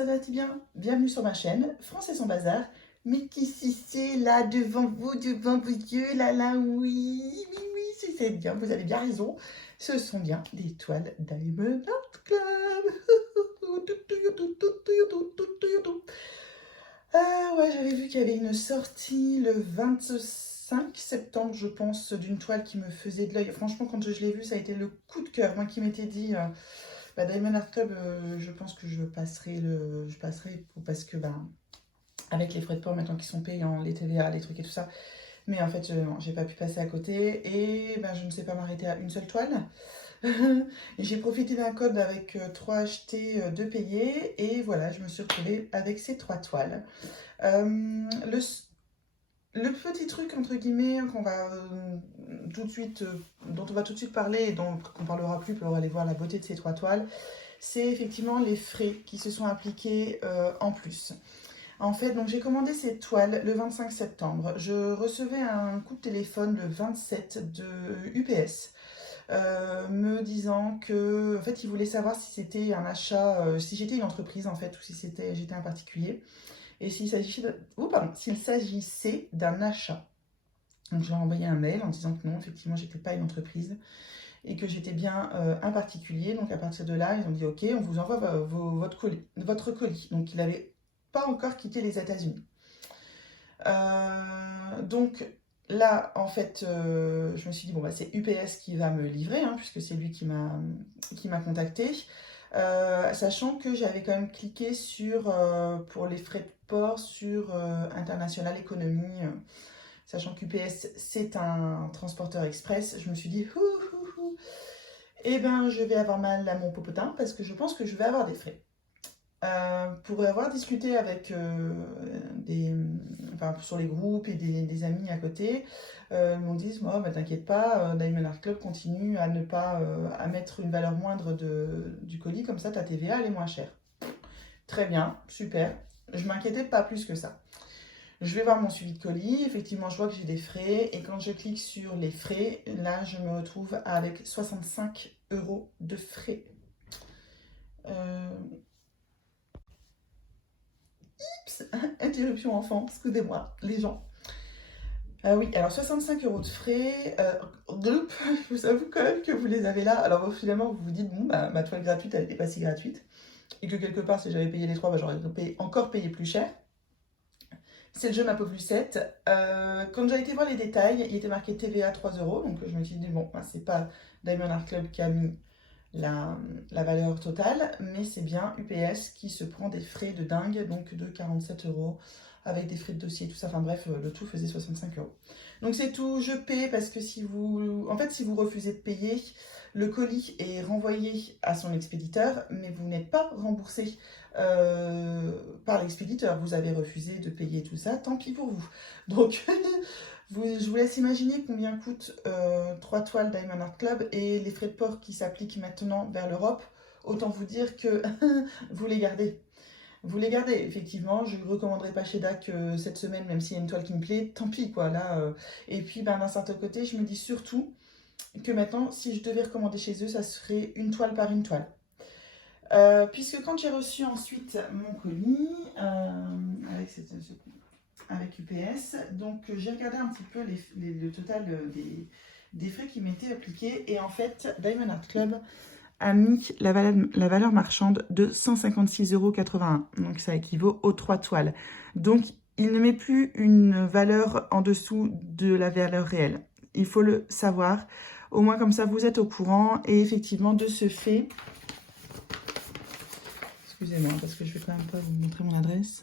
ça va bien? Bienvenue sur ma chaîne, France et son bazar. Mais qui si c'est là devant vous, devant vos yeux, là, oui, oui, oui, si c'est bien, vous avez bien raison. Ce sont bien des toiles Diamond Art Club. Ah ouais, j'avais vu qu'il y avait une sortie le 25 septembre, je pense, d'une toile qui me faisait de l'œil. Franchement, quand je l'ai vue, ça a été le coup de cœur. Moi qui m'étais dit, bah, Diamond Art Club, je pense que je passerai parce que, bah, avec les frais de port maintenant qui sont payants, les TVA, les trucs et tout ça. Mais en fait, non, j'ai pas pu passer à côté et bah, je ne sais pas m'arrêter à une seule toile. Et j'ai profité d'un code avec 3 achetés, 2 payés et voilà, je me suis retrouvée avec ces 3 toiles. Le, le petit truc entre guillemets qu'on va tout de suite, dont on va tout de suite parler et dont on parlera plus pour aller voir la beauté de ces 3 toiles, c'est effectivement les frais qui se sont appliqués en plus. En fait, donc j'ai commandé ces toiles le 25 septembre. Je recevais un coup de téléphone le 27 de UPS me disant que, en fait, ils voulaient savoir si c'était un achat, si j'étais une entreprise en fait, ou si j'étais un particulier, et s'il s'agissait d'un achat. Donc j'ai envoyé un mail en disant que non, effectivement, j'étais pas une entreprise et que j'étais bien un particulier. Donc à partir de là, ils ont dit ok, on vous envoie votre colis. Donc il n'avait pas encore quitté les États-Unis. Donc là, en fait, je me suis dit, bon, bah, c'est UPS qui va me livrer, hein, puisque c'est lui qui m'a contacté. Sachant que j'avais quand même cliqué sur, pour les frais de port, sur International Economy, sachant qu'UPS c'est un transporteur express, je me suis dit, eh ben, je vais avoir mal à mon popotin parce que je pense que je vais avoir des frais. Pour avoir discuté avec enfin, sur les groupes et des amis à côté, ils m'ont dit, moi, bah, t'inquiète pas, Diamond Art Club continue à ne pas à mettre une valeur moindre du colis, comme ça ta TVA elle est moins chère. Très bien, super. Je m'inquiétais pas plus que ça. Je vais voir mon suivi de colis, effectivement je vois que j'ai des frais, et quand je clique sur les frais, là je me retrouve avec 65 € de frais. Euh, Interruption enfant, excusez-moi, les gens. Oui, alors 65 € de frais, je vous avoue quand même que vous les avez là. Alors finalement, vous vous dites, bon, bah, ma toile gratuite, elle n'était pas si gratuite. Et que quelque part, si j'avais payé les 3, bah, j'aurais encore payé plus cher. C'est le jeu ma pauvre Lucette. Quand j'ai été voir les détails, il était marqué TVA 3 €. Donc je me suis dit, bon, bah, c'est pas Diamond Art Club qui a mis la valeur totale, mais c'est bien UPS qui se prend des frais de dingue, donc de 47 € avec des frais de dossier, tout ça. Enfin bref, le tout faisait 65 €. Donc c'est tout, je paie parce que si vous refusez de payer, le colis est renvoyé à son expéditeur, mais vous n'êtes pas remboursé par l'expéditeur. Vous avez refusé de payer tout ça, tant pis pour vous. Donc je vous laisse imaginer combien coûtent 3 toiles Diamond Art Club et les frais de port qui s'appliquent maintenant vers l'Europe. Autant vous dire que vous les gardez. Vous les gardez, effectivement. Je ne recommanderais pas chez DAC cette semaine, même s'il y a une toile qui me plaît. Tant pis, quoi. Là, Et puis, ben, d'un certain côté, je me dis surtout que maintenant, si je devais recommander chez eux, ça serait une toile par une toile. Puisque quand j'ai reçu ensuite mon colis, avec UPS. Donc j'ai regardé un petit peu le total des frais qui m'étaient appliqués. Et en fait, Diamond Art Club a mis la valeur marchande de 156,81 €. Donc ça équivaut aux 3 toiles. Donc il ne met plus une valeur en dessous de la valeur réelle. Il faut le savoir. Au moins comme ça, vous êtes au courant. Et effectivement, de ce fait... Excusez-moi, parce que je vais quand même pas vous montrer mon adresse.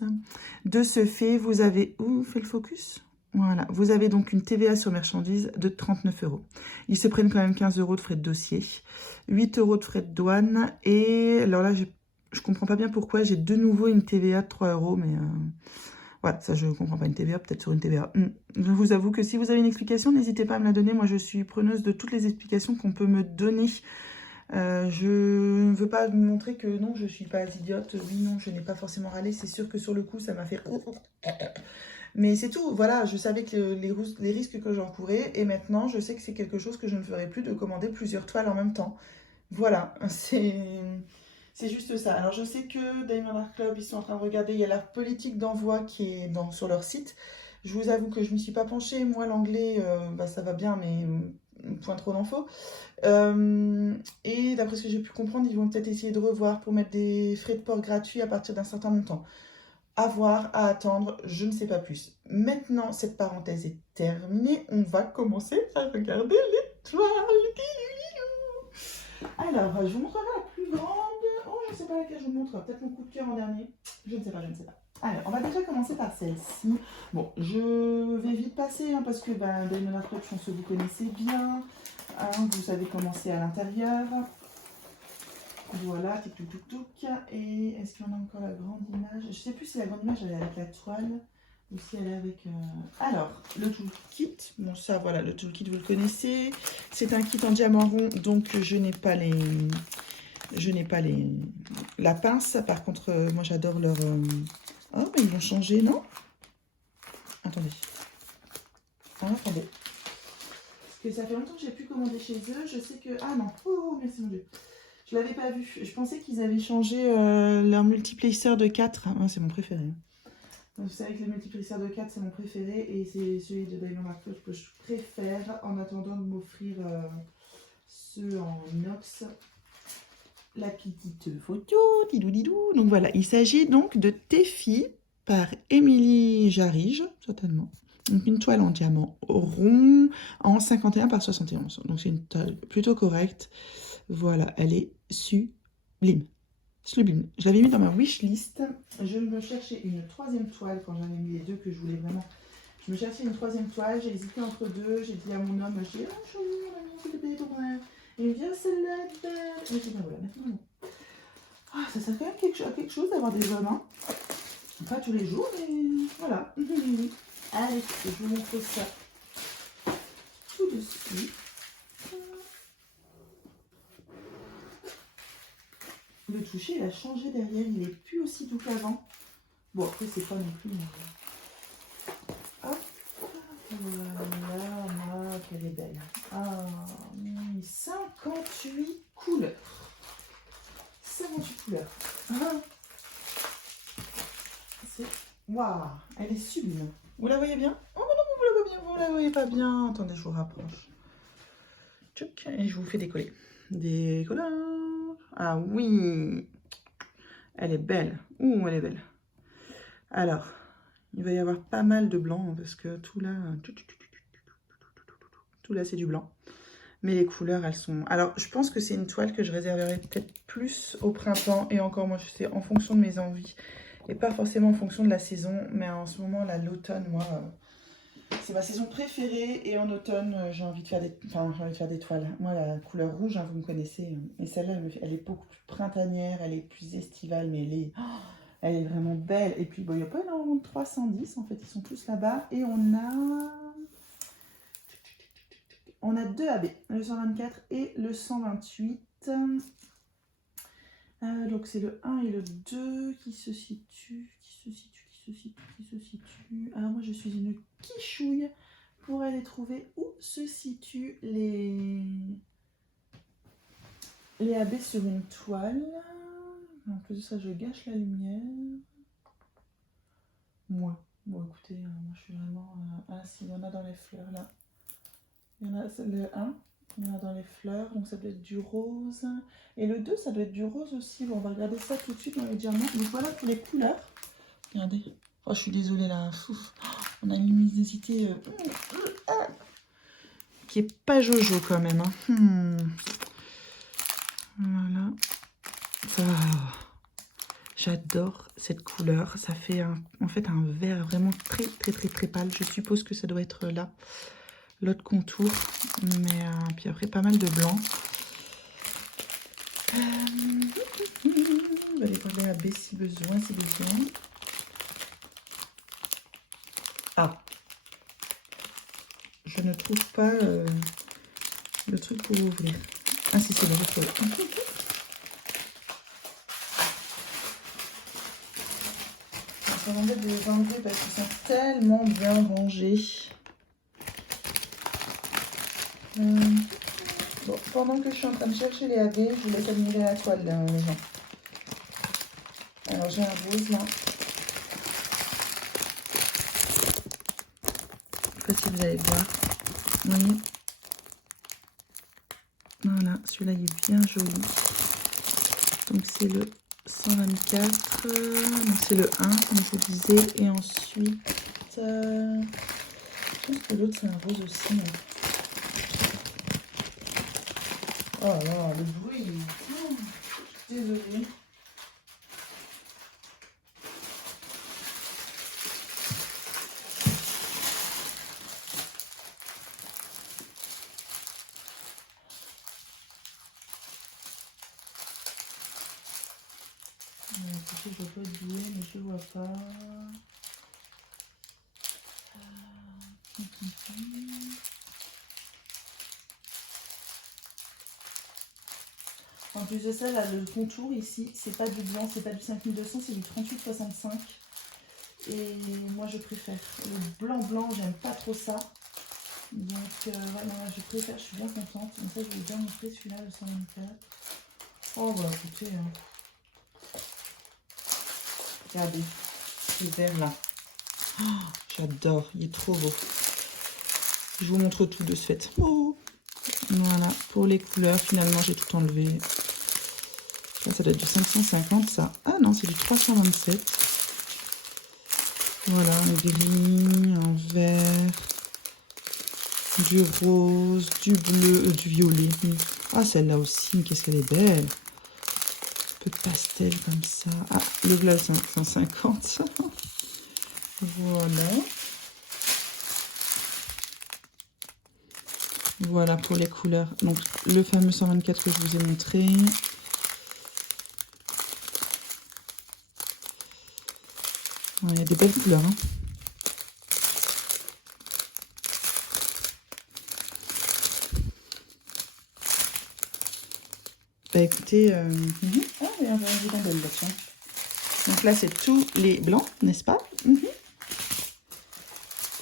De ce fait, vous avez... Où fait le focus? Voilà. Vous avez donc une TVA sur marchandises de 39 €. Ils se prennent quand même 15 € de frais de dossier, 8 € de frais de douane. Et alors là, je comprends pas bien pourquoi j'ai de nouveau une TVA de 3 €. Mais voilà, ça je ne comprends pas. Une TVA, peut-être sur une TVA. Je vous avoue que si vous avez une explication, n'hésitez pas à me la donner. Moi, je suis preneuse de toutes les explications qu'on peut me donner. Je ne veux pas vous montrer que non, je ne suis pas idiote. Oui, non, je n'ai pas forcément râlé. C'est sûr que sur le coup, ça m'a fait... Mais c'est tout. Voilà, je savais que les risques que j'encourais. Et maintenant, je sais que c'est quelque chose que je ne ferai plus, de commander plusieurs toiles en même temps. Voilà, C'est juste ça. Alors je sais que Diamond Art Club, ils sont en train de regarder, il y a la politique d'envoi qui est sur leur site. Je vous avoue que je ne m'y suis pas penchée. Moi, l'anglais, bah, ça va bien, mais point trop d'infos. Et d'après ce que j'ai pu comprendre, ils vont peut-être essayer de revoir pour mettre des frais de port gratuits à partir d'un certain montant. À voir, à attendre, je ne sais pas plus. Maintenant, cette parenthèse est terminée. On va commencer à regarder l'étoile. Alors, je vous montrerai la plus grande. Oh, je ne sais pas laquelle je vous montre. Peut-être mon coup de cœur en dernier. Je ne sais pas, je ne sais pas. Alors, on va déjà commencer par celle-ci. Bon, je vais vite passer hein, parce que Diamond Art Club, je pense que vous connaissez bien. Hein, vous savez comment c'est à l'intérieur. Voilà, tic touc touc touc. Et est-ce qu'il y en a encore la grande image? Je ne sais plus si la grande image elle est avec la toile ou si elle est avec... Alors, le toolkit. Bon, ça, voilà, le toolkit, vous le connaissez. C'est un kit en diamant rond, donc je n'ai pas les... la pince. Par contre, moi, j'adore leur... Oh, mais ils vont changer, non? Attendez. Ah, attendez. Parce que ça fait longtemps que j'ai plus commandé chez eux. Je sais que... Ah non. Oh, merci mon Dieu. Je ne l'avais pas vu. Je pensais qu'ils avaient changé leur multiplexeur de 4. Ah, c'est mon préféré. Donc, vous savez que le multiplexeur de 4, c'est mon préféré. Et c'est celui de Diamond Art Club que je préfère en attendant de m'offrir ceux en inox. La petite photo, tidou didou. Donc voilà, il s'agit donc de Téfi par Émilie Jarige, certainement. Donc une toile en diamant rond en 51 par 71. Donc c'est une toile plutôt correcte. Voilà, elle est sublime. Sublime. Je l'avais mis dans ma wishlist. Je me cherchais une troisième toile quand j'avais mis les deux que je voulais vraiment. Je me cherchais une troisième toile, j'ai hésité entre deux. J'ai dit à mon homme, j'ai dit, ah, je s'il te plaît, pour moi. Et il me dit, ah, celle-là, elle est belle. Et je dis, ben voilà, maintenant. Ah, ça sert quand même quelque chose d'avoir des hommes. Hein. Pas tous les jours, mais voilà. Allez, je vous montre ça tout de suite. Le toucher, il a changé derrière, il n'est plus aussi doux qu'avant. Bon, après, c'est pas non plus... Hop, voilà, qu'elle est belle. Ah, 58 couleurs. 58 couleurs. Ah. Waouh, elle est sublime. Vous la voyez bien? Oh non, vous la voyez bien, vous la voyez pas bien. Attendez, je vous rapproche. Tchouk, et je vous fais décoller. Des couleurs. Ah oui, elle est belle. Ouh, elle est belle. Alors, il va y avoir pas mal de blanc parce que tout là, c'est du blanc. Mais les couleurs, elles sont... Alors, je pense que c'est une toile que je réserverai peut-être plus au printemps. Et encore, moi, je sais, en fonction de mes envies. Et pas forcément en fonction de la saison. Mais en ce moment, là, l'automne, moi, c'est ma saison préférée. Et en automne, j'ai envie de faire des... Enfin, j'ai envie de faire des toiles. Moi, la couleur rouge, hein, vous me connaissez. Et celle-là, elle est beaucoup plus printanière. Elle est plus estivale. Mais elle est vraiment belle. Et puis, bon, il n'y a pas énormément de 310. En fait, ils sont tous là-bas. Et on a deux AB, le 124 et le 128. Donc c'est le 1 et le 2 qui se situent. Alors moi je suis une quichouille pour aller trouver où se situent les AB sur une toile. En plus de ça, je gâche la lumière. Moi. Bon écoutez, moi je suis vraiment... Ah si, il y en a dans les fleurs là. Il y en a le 1, il y en a dans les fleurs, donc ça doit être du rose. Et le 2, ça doit être du rose aussi. Bon, on va regarder ça tout de suite dans les diamants. Donc voilà pour les couleurs. Regardez. Oh, je suis désolée là. Ouf. On a une luminosité qui est pas jojo quand même. Hein. Voilà. J'adore cette couleur. Ça fait en fait un vert vraiment très pâle. Je suppose que ça doit être là. L'autre contour, mais puis après pas mal de blanc. On va aller voir les AB si besoin, Ah, je ne trouve pas le truc pour ouvrir. Ah si, c'est le retrouvé. Ça m'embête de les enlever parce qu'ils sont tellement bien rangés. Bon, pendant que je suis en train de chercher les AB, je vous laisse admirer la toile, les gens. Alors j'ai un rose là. Je sais pas si vous allez voir. Vous voyez? Voilà, celui-là il est bien joli. Donc c'est le 124. Donc c'est le 1 comme je vous disais. Et ensuite, je pense que l'autre c'est un rose aussi. Hein. Oh là, le bruit. Oh, désolée. Je vois pas doué, mais je vois pas. En plus de ça, là, le contour ici, c'est pas du blanc, c'est pas du 5200, c'est du 3865. Et moi, je préfère le blanc, j'aime pas trop ça. Donc, voilà, je préfère, je suis bien contente. Donc, ça, je vais bien montrer celui-là, le 124. Oh, bah, écoutez, hein. Regardez, ce vert-là. Oh, j'adore, il est trop beau. Je vous montre tout de suite. Oh. Voilà, pour les couleurs, finalement, j'ai tout enlevé. Ça doit être du 550, ça. Ah non, c'est du 327. Voilà, un gris, un vert, du rose, du bleu, du violet. Ah, celle-là aussi, qu'est-ce qu'elle est belle. Un peu de pastel comme ça. Ah, le bleu 550. Voilà. Voilà pour les couleurs. Donc, le fameux 124 que je vous ai montré. Il y a des belles couleurs. Hein. Bah écoutez, ah, il y a un belle là, tiens. Donc là, c'est tous les blancs, n'est-ce pas?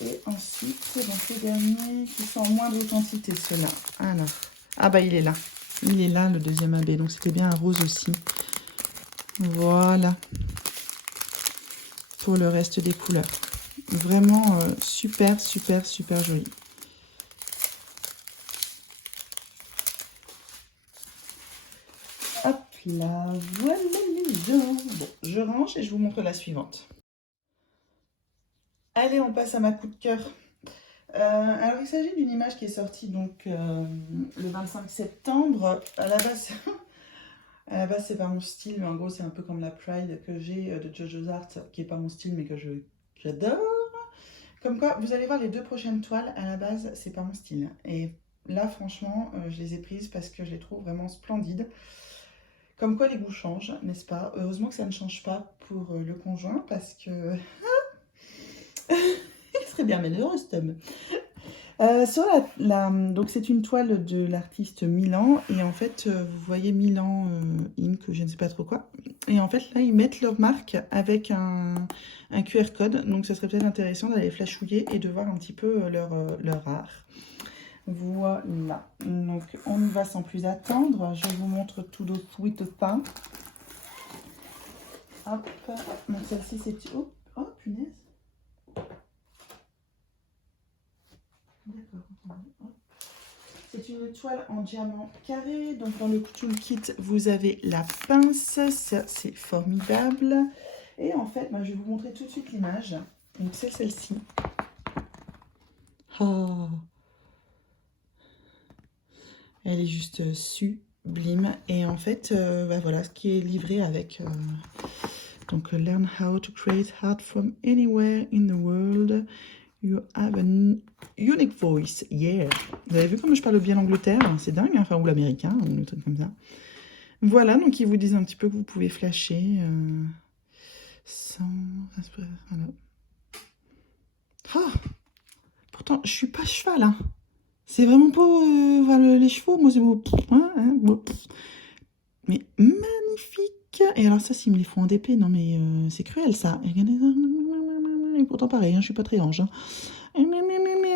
Et ensuite, donc les derniers qui sont en moindre quantité, ceux-là. Alors, ah bah il est là. Il est là, le deuxième AB. Donc c'était bien un rose aussi. Voilà. Pour le reste des couleurs. Vraiment super, super, super joli. Hop là, voilà les gens. Bon, je range et je vous montre la suivante. Allez, on passe à ma coup de cœur. Alors, il s'agit d'une image qui est sortie donc le 25 septembre. À la base, c'est pas mon style, mais en gros, c'est un peu comme la Pride que j'ai de JoJo's Art, qui est pas mon style, mais que j'adore. Comme quoi, vous allez voir les deux prochaines toiles, à la base, c'est pas mon style. Et là, franchement, je les ai prises parce que je les trouve vraiment splendides. Comme quoi, les goûts changent, n'est-ce pas? Heureusement que ça ne change pas pour le conjoint, parce que il serait bien malheureux, cet homme. Sur donc c'est une toile de l'artiste Milan et en fait vous voyez Milan Inc, je ne sais pas trop quoi, et en fait là ils mettent leur marque avec un QR code, donc ça serait peut-être intéressant d'aller flashouiller et de voir un petit peu leur art. Voilà, donc on y va sans plus attendre, je vous montre tout de suite pas. Hop, donc celle-ci c'est... Oh, oh punaise. D'accord. C'est une toile en diamant carré. Donc dans le toolkit, vous avez la pince. Ça, c'est formidable. Et en fait, je vais vous montrer tout de suite l'image. Donc c'est celle-ci. Oh. Elle est juste sublime. Et en fait, voilà ce qui est livré avec... donc, learn how to create art from anywhere in the world. You have an unique voice, yeah. Vous avez vu comment je parle bien l'Angleterre? C'est dingue, hein, enfin, ou l'américain, ou des trucs comme ça. Voilà, donc ils vous disent un petit peu que vous pouvez flasher. Sans... Voilà. Oh, pourtant, je suis pas cheval, hein. C'est vraiment pas... enfin, les chevaux, moi, c'est beau. Mais magnifique. Et alors ça, s'ils me les font en DP, non mais c'est cruel, ça. Et pourtant, pareil, hein, je suis pas très ange, hein.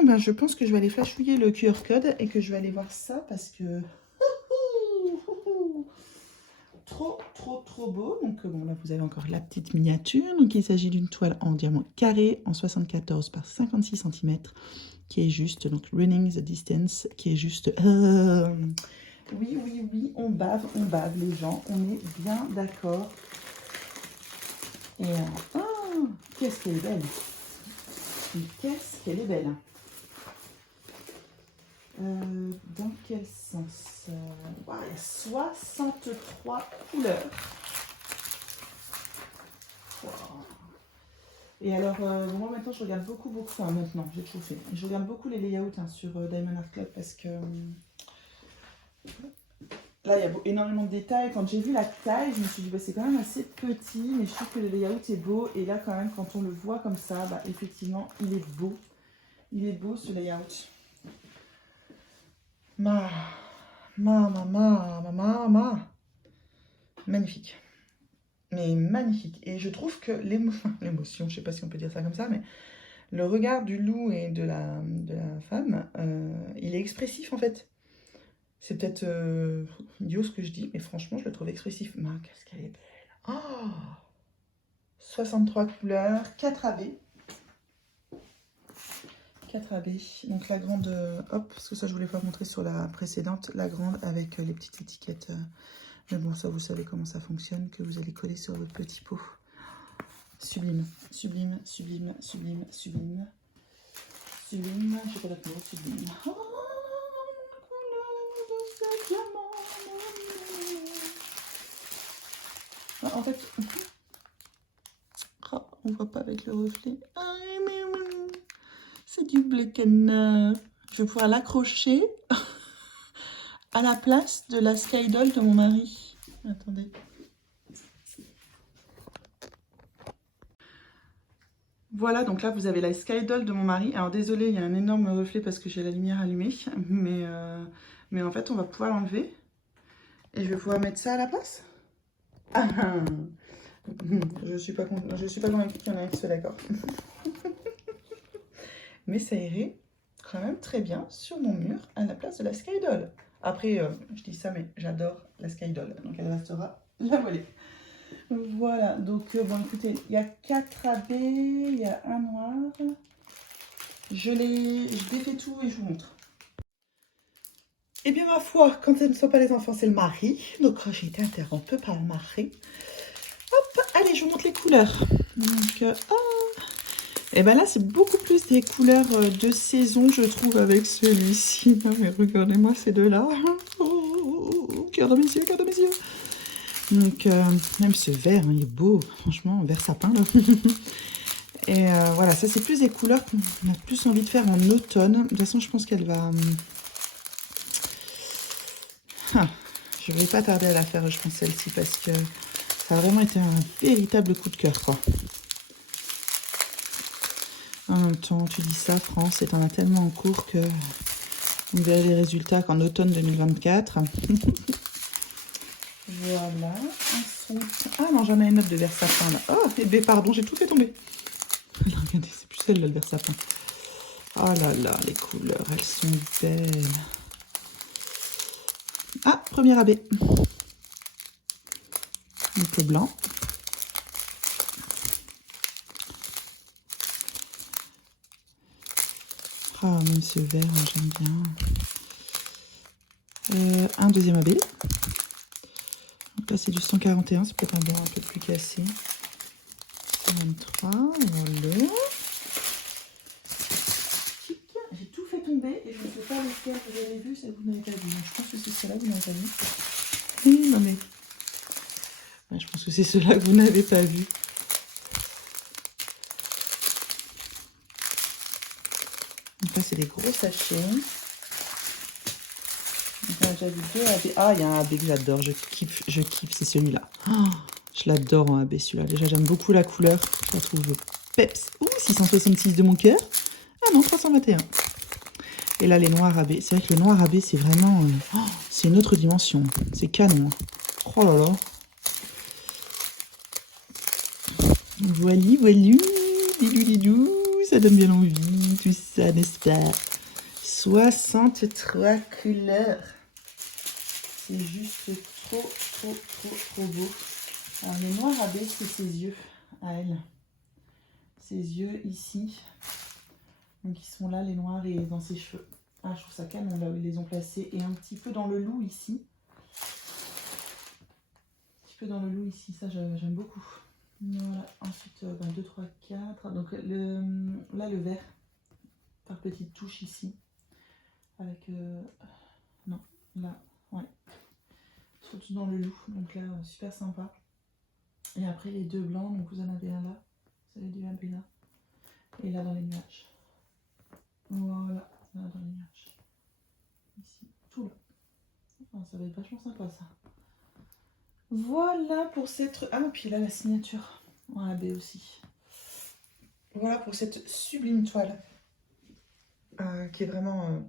Ben, je pense que je vais aller flashouiller le QR code et que je vais aller voir ça parce que trop trop beau. Donc bon, là vous avez encore la petite miniature. Donc il s'agit d'une toile en diamant carré en 74 par 56 cm qui est juste, donc running the distance, qui est juste... Oui, oui, oui, on bave les gens, on est bien d'accord. Et qu'est-ce qu'elle est belle. Qu'est-ce qu'elle est belle. Dans quel sens? Wow, il y a 63 couleurs. Wow. Et alors, moi maintenant je regarde beaucoup, maintenant j'ai chauffé. Je regarde beaucoup les layouts sur Diamond Art Club parce que là il y a énormément de détails. Quand j'ai vu la taille, je me suis dit bah, c'est quand même assez petit, mais je trouve que le layout est beau. Et là quand même quand on le voit comme ça, bah, effectivement il est beau. Il est beau ce layout. Magnifique. Mais magnifique. Et je trouve que l'émotion, je sais pas si on peut dire ça comme ça, mais le regard du loup et de la femme, il est expressif en fait. C'est peut-être idiot ce que je dis, mais franchement, je le trouve expressif. Qu'est-ce qu'elle est belle. Oh 63 couleurs, 4 AB. 4 AB. Donc la grande, hop, parce que ça je voulais pas montrer sur la précédente, la grande avec les petites étiquettes. Mais bon, ça vous savez comment ça fonctionne, que vous allez coller sur votre petit pot. Sublime, sublime, sublime, sublime, sublime. Sublime, je sais pas d'autre mot, sublime. Oh, ah, en fait, oh, on voit pas avec le reflet. C'est du bleu canard. Je vais pouvoir l'accrocher à la place de la Skydoll de mon mari. Attendez. Voilà, donc là vous avez la Skydoll de mon mari. Alors désolé, il y a un énorme reflet parce que j'ai la lumière allumée. Mais en fait, on va pouvoir l'enlever. Et je vais pouvoir mettre ça à la place. Je suis pas convaincue qu'il y en a un qui soit d'accord. Mais ça irait quand même très bien sur mon mur à la place de la Skydoll. Après, je dis ça, mais j'adore la Skydoll. Donc elle restera la volée. Voilà, donc bon écoutez, il y a 4 AB, il y a un noir. Je défais tout et je vous montre. Eh bien ma foi, quand ce ne sont pas les enfants, c'est le mari. Donc j'ai été interrompue par le mari. Hop, allez, je vous montre les couleurs. Donc, et ben là, c'est beaucoup plus des couleurs de saison, je trouve, avec celui-ci. Non, mais regardez-moi ces deux-là. Cœur dans mes yeux, cœur dans mes yeux. Donc, même ce vert, hein, il est beau, franchement, vert sapin, là. Et voilà, ça, c'est plus des couleurs qu'on a plus envie de faire en automne. De toute façon, je pense qu'elle va... je ne vais pas tarder à la faire, je pense, celle-ci, parce que ça a vraiment été un véritable coup de cœur, quoi. En même temps, tu dis ça, France, et t'en as tellement en cours que on verra les résultats qu'en automne 2024. Voilà. Ensuite... Ah non, j'en ai une autre de vert sapin, là. Oh, et ben, pardon, j'ai tout fait tomber. Regardez, c'est plus celle-là, le vert sapin. Oh là là, les couleurs, elles sont belles. Ah, premier AB. Donc le blanc. Ah, même ce vert, j'aime bien. Un deuxième AB. Donc là, c'est du 141, c'est peut-être un blanc un peu plus cassé. 23, voilà. J'ai tout fait tomber et je ne sais pas lequel vous avez vu, celle que vous n'avez pas vu. Je pense que c'est celle-là que vous n'avez pas vu. Oui, non mais... Ouais, je pense que c'est cela que vous n'avez pas vu. Donc là, c'est des gros sachets. Donc, on a déjà vu 2 AB. Ah, il y a un AB que j'adore, je kiffe, c'est celui-là. Oh, je l'adore en AB, celui-là. Déjà, j'aime beaucoup la couleur. Je la trouve peps. Ouh, 666 de mon cœur. Ah non, 321. Et là, les noirs AB. C'est vrai que le noir AB, c'est vraiment... oh, c'est une autre dimension. C'est canon. Oh là là. Voili, voilu, didou, didou. Ça donne bien envie, tout ça, n'est-ce pas? 63 couleurs. C'est juste trop beau. Alors, le noir AB, c'est ses yeux à elle. Ses yeux ici. Donc, ils sont là, les noirs, et dans ses cheveux. Ah, je trouve ça canon là où ils les ont placés. Et un petit peu dans le loup ici. Un petit peu dans le loup ici, ça j'aime beaucoup. Voilà, ensuite 2, 3, 4. Donc là le vert, par petites touches ici. Avec, non, là, ouais. Surtout dans le loup, donc là, super sympa. Et après les deux blancs, donc vous en avez un là, vous avez du un là. Et là dans les nuages. Voilà, là dans les nuages. Ici, tout là. Oh, ça va être vachement sympa ça. Voilà pour cette... Ah, puis là la signature en AB aussi. Voilà pour cette sublime toile. Qui est vraiment...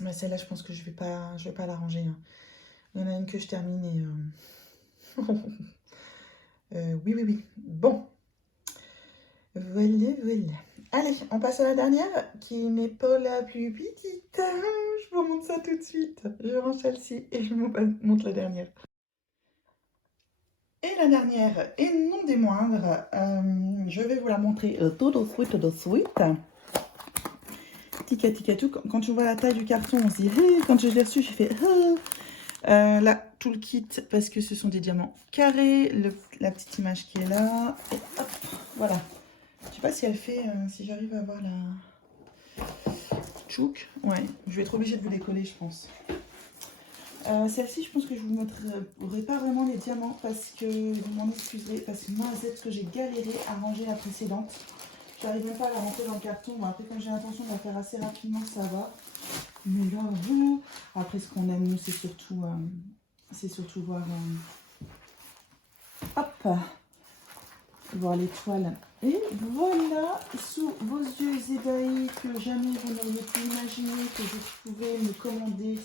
Mais celle-là, je pense que je vais pas la ranger. Hein. Il y en a une que je termine et... oui, oui, oui. Bon. Voilà, voilà. Allez, on passe à la dernière, qui n'est pas la plus petite. Je vous montre ça tout de suite. Je range celle-ci et je vous montre la dernière. Et la dernière, et non des moindres, je vais vous la montrer tout de suite, tout de suite. Tika tika tout. Quand tu vois la taille du carton, on se dit hey. Quand je l'ai reçu, j'ai fait là, tout le kit, parce que ce sont des diamants carrés, la petite image qui est là, et hop, voilà. Je sais pas si elle fait, si j'arrive à avoir la chouk. Ouais, je vais être obligée de vous décoller, je pense. Celle-ci, je pense que je vous montrerai pas vraiment les diamants, parce que vous m'en excuserez, parce que moi, c'est que j'ai galéré à ranger la précédente. J'arrive même pas à la rentrer dans le carton. Bon, après, comme j'ai l'intention de la faire assez rapidement, ça va. Mais là, après, ce qu'on aime, nous, c'est surtout voir, voir l'étoile. Et voilà, sous vos yeux ébahis, que jamais vous n'auriez pu imaginer que je pouvais me commander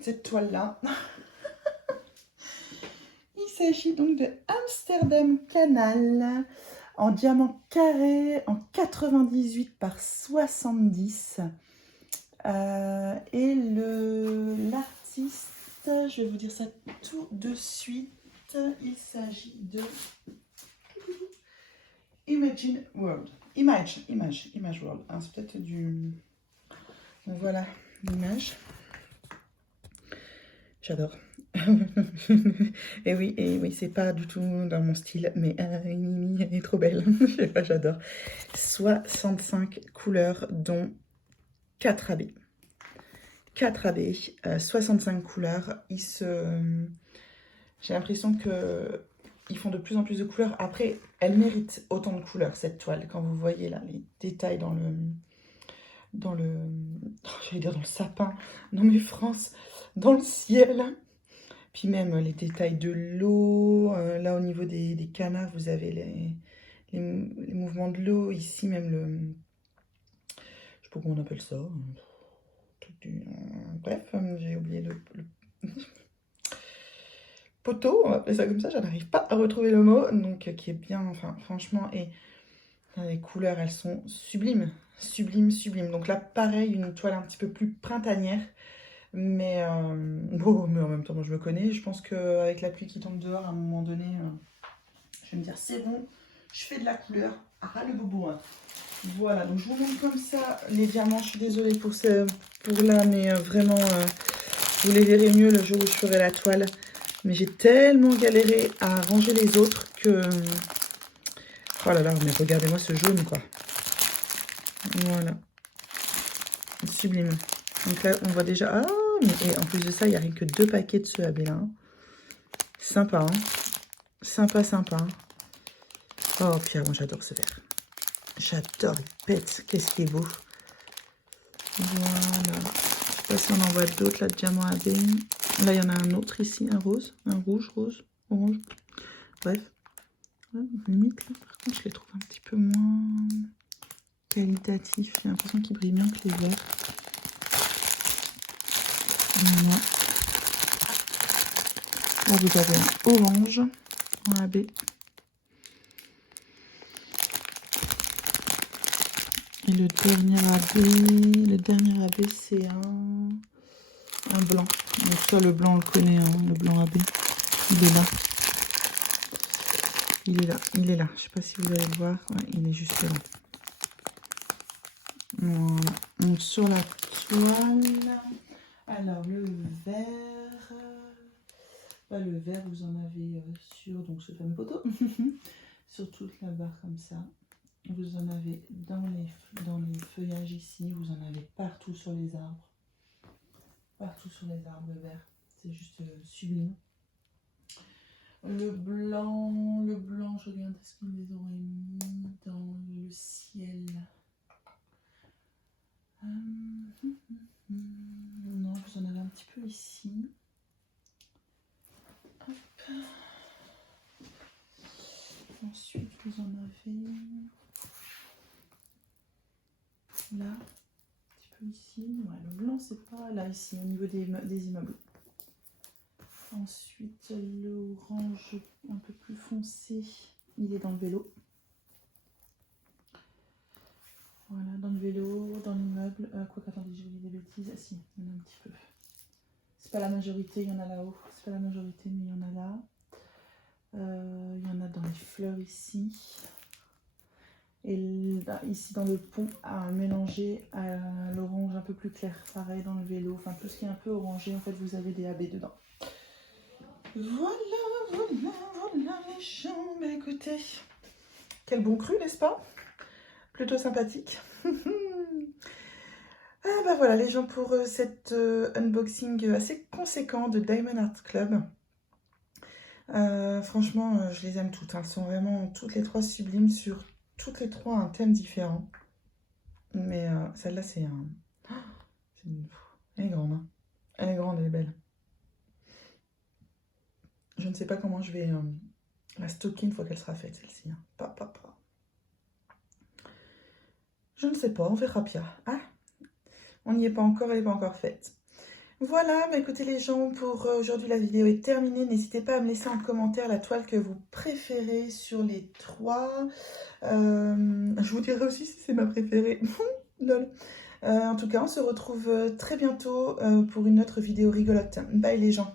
cette toile-là. Il s'agit donc de Amsterdam Canal en diamant carré en 98 par 70. Et l'artiste, je vais vous dire ça tout de suite, il s'agit de Imagine World. Image World. Hein, c'est peut-être du... Donc voilà l'image. J'adore. et oui, c'est pas du tout dans mon style, mais Mimi, elle est trop belle. Je sais pas, j'adore. 65 couleurs, dont 4 AB. 4 AB, 65 couleurs. J'ai l'impression que ils font de plus en plus de couleurs. Après, elle mérite autant de couleurs, cette toile. Quand vous voyez là les détails dans le j'allais dire dans le sapin. Non mais France, dans le ciel. Puis même les détails de l'eau. Là, au niveau des canards, vous avez les mouvements de l'eau. Ici, même je sais pas comment on appelle ça. Bref, j'ai oublié le poteau, on va appeler ça comme ça. Je n'arrive pas à retrouver le mot. Donc, qui est bien, enfin, franchement. Et les couleurs, elles sont sublimes. Sublimes, sublimes. Donc là, pareil, une toile un petit peu plus printanière. Mais bon, mais en même temps, moi, je me connais. Je pense qu'avec la pluie qui tombe dehors, à un moment donné, je vais me dire, c'est bon, je fais de la couleur. Ah, le bobo. Hein. Voilà, donc je vous montre comme ça les diamants. Je suis désolée pour là, mais vraiment, vous les verrez mieux le jour où je ferai la toile. Mais j'ai tellement galéré à ranger les autres que... Oh là là, mais regardez-moi ce jaune, quoi. Voilà. Sublime. Donc là, on voit déjà... Ah, mais et en plus de ça, il n'y a rien que 2 paquets de ce AB là. Hein. Sympa, hein. Sympa, sympa. Hein. Oh, Pierre, moi j'adore ce vert. J'adore, il pète. Qu'est-ce qui est beau. Voilà. Je sais pas si on en voit d'autres, là, de diamant AB. Là, il y en a un autre ici, un rose. Un rouge, orange. Bref. Ouais, limite, là, par contre, je les trouve un petit peu moins qualitatifs. J'ai l'impression qu'ils brillent bien que les verts. Voilà. Là, vous avez un orange en AB. Et le dernier AB, c'est un un blanc. Donc ça, le blanc, on le connaît, hein, le blanc AB. Il est là. Il est là, il est là. Je sais pas si vous allez le voir. Ouais, il est juste là. Voilà. Donc sur la toile, alors le vert, le vert vous en avez sur donc ce fameux poteau, sur toute la barre comme ça. Vous en avez dans les feuillages ici, vous en avez partout sur les arbres. Partout sur les arbres, le vert. C'est juste sublime. Le blanc, je regarde est-ce qu'ils les auraient mis dans le ciel. Non, vous en avez un petit peu ici. Hop. Ensuite, vous en avez là, un petit peu ici. Ouais, le blanc, c'est pas là, ici, au niveau des immeubles. Ensuite, l'orange un peu plus foncé, il est dans le vélo. Voilà, dans le vélo, dans l'immeuble. Quoi qu'attendez, je vous dis des bêtises. Ah si, il y en a un petit peu. C'est pas la majorité, il y en a là-haut. C'est pas la majorité, mais il y en a là. Il y en a dans les fleurs ici. Et là, ici dans le pont, à mélanger à l'orange un peu plus clair. Pareil dans le vélo. Enfin, tout ce qui est un peu orangé, en fait, vous avez des AB dedans. Voilà les gens. Bah écoutez, quel bon cru, n'est-ce pas? Plutôt sympathique. Ah bah voilà les gens pour cet unboxing assez conséquent de Diamond Art Club. Franchement, je les aime toutes. Elles sont vraiment toutes les trois sublimes sur toutes les trois un thème différent. Mais celle-là, c'est un... Elle est grande, hein. Elle est grande, elle est belle. Je ne sais pas comment je vais la stocker une fois qu'elle sera faite, celle-ci. Hein. Je ne sais pas, on verra bien. Ah, on n'y est pas encore, elle n'est pas encore faite. Voilà, bah écoutez les gens, pour aujourd'hui la vidéo est terminée. N'hésitez pas à me laisser en commentaire la toile que vous préférez sur les trois. Je vous dirai aussi si c'est ma préférée. Lol. En tout cas, on se retrouve très bientôt pour une autre vidéo rigolote. Bye les gens.